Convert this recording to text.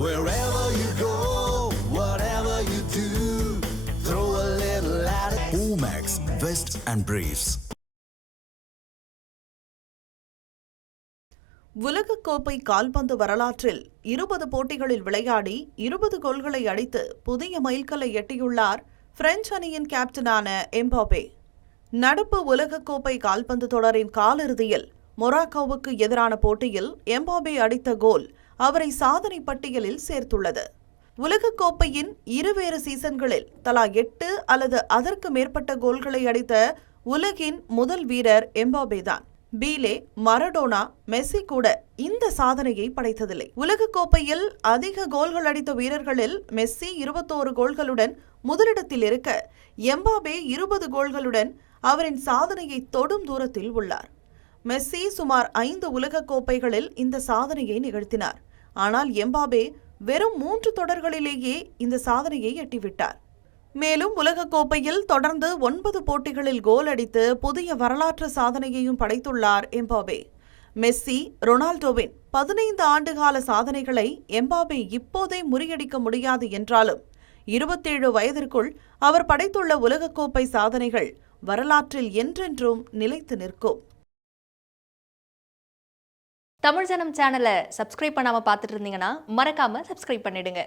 Wherever you go, whatever you do, throw a little at it. Omax, Vest and Briefs. உலகக்கோப்பை கால்பந்து வரலாற்றில் 20 போட்டிகளில் விளையாடி 20 கோல்களை அடித்து புதிய மைல்கல்லை எட்டியுள்ளார் பிரெஞ்சு அணியின் கேப்டனான எம்பாபே. நடப்பு உலகக்கோப்பை கால்பந்து தொடரின் காலிறுதியில் மொராக்கோவுக்கு எதிரான போட்டியில் எம்பாபே அடித்த கோல் அவரை சாதனை பட்டியலில் சேர்த்துள்ளது. உலகக்கோப்பையின் இருவேறு சீசன்களில் தலா 8 அல்லது அதற்கு மேற்பட்ட கோல்களை அடித்த உலகின் முதல் வீரர் எம்பாபே தான். பீலே, மரடோனா, மெஸ்ஸி கூட இந்த சாதனையை படைத்ததில்லை. உலகக்கோப்பையில் அதிக கோல்கள் அடித்த வீரர்களில் மெஸ்ஸி 21 கோல்களுடன் முதலிடத்தில் இருக்க, எம்பாபே 20 கோல்களுடன் அவரின் சாதனையை தொடும் தூரத்தில் உள்ளார். மெஸ்ஸி சுமார் 5 உலகக்கோப்பைகளில் இந்த சாதனையை நிகழ்த்தினார். ஆனால் எம்பாபே வெறும் 3 தொடர்களிலேயே இந்த சாதனையை எட்டிவிட்டார். மேலும் உலகக்கோப்பையில் தொடர்ந்து 9 போட்டிகளில் கோல் அடித்து புதிய வரலாற்று சாதனையையும் படைத்துள்ளார் எம்பாபே. மெஸ்ஸி, ரொனால்டோவின் 15 ஆண்டுகால சாதனைகளை எம்பாபே இப்போதே முறியடிக்க முடியாது என்றாலும் 27 வயதிற்குள் அவர் படைத்துள்ள உலகக்கோப்பை சாதனைகள் வரலாற்றில் என்றென்றும் நிலைத்து நிற்கும். தமிழ் ஜனம் சேனலை சப்ஸ்கிரைப் பண்ணாம பார்த்துட்டு இருந்தீங்கன்னா மறக்காம சப்ஸ்கிரைப் பண்ணிடுங்க.